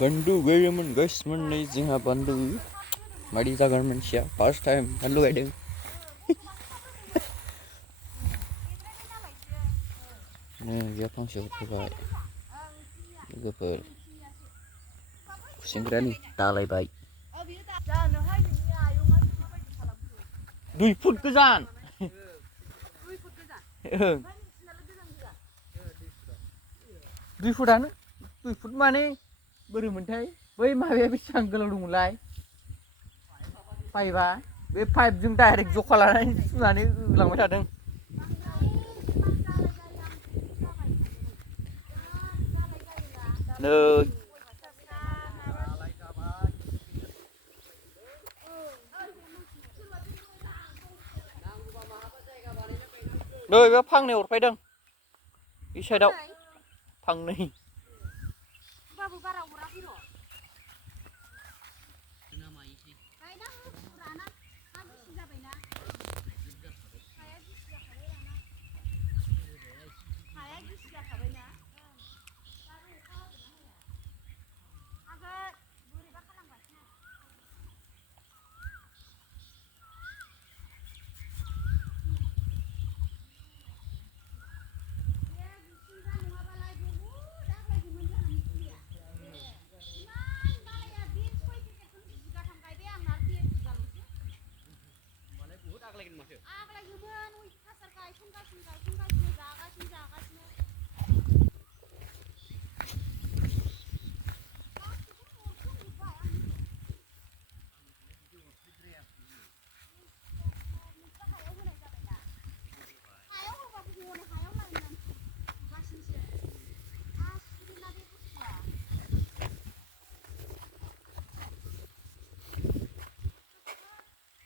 बानलु गायदोंमोन गाइस मोननै जोंहा बानलु मादि जागोन मोनथिया फार्स्ट टाइम बानलु गायदों। बेयाव फांसे हरफैबाय लोगोफोर खुसेंग्रानि दालायबाय 2 फुट गोजान 2 फुटानो 2 फुट माने बोरै मोनथाय बै माबाया बेसेबां गोलाव दंमोनलाय पाइपआ बे पाइपजों डाइरेक्ट जखा लानानै सुनानै होलांबाय थादों। नै नै बे फांनै हरफैदों बे साइडआव फांनै बाबो बारा हराखै र'